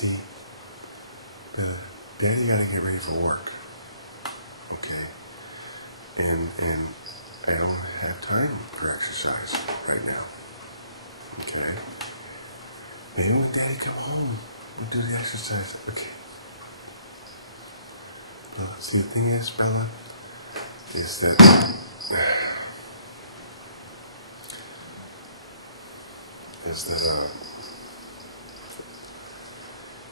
See, Daddy gotta get ready for work. Okay? And I don't have time for exercise right now. Okay? Maybe when Daddy come home, we'll do the exercise. Okay. Well, see, the thing is, Bella, is that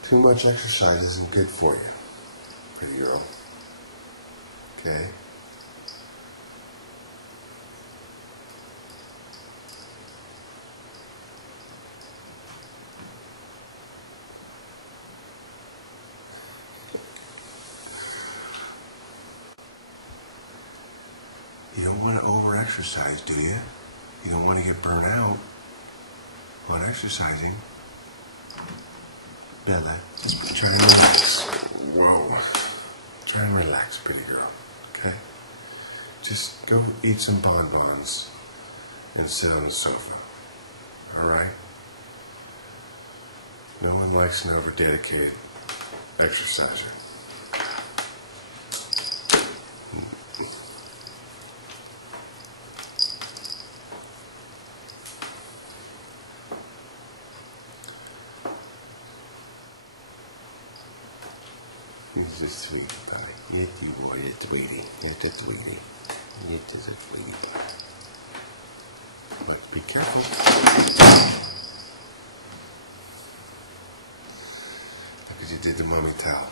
too much exercise isn't good for you, pretty girl. Okay? You don't want to over-exercise, do you? You don't want to get burnt out on exercising. Bella, just try and relax. Whoa. Try and relax, pretty girl. Okay? Just go eat some bonbons and sit on the sofa. Alright? No one likes an over-dedicated exerciser. He's just sweet, buddy. Yes, you boy, it's sweetie. It's a sweetie. It is a sweetie. But be careful. Look what you did to Mommy Towel.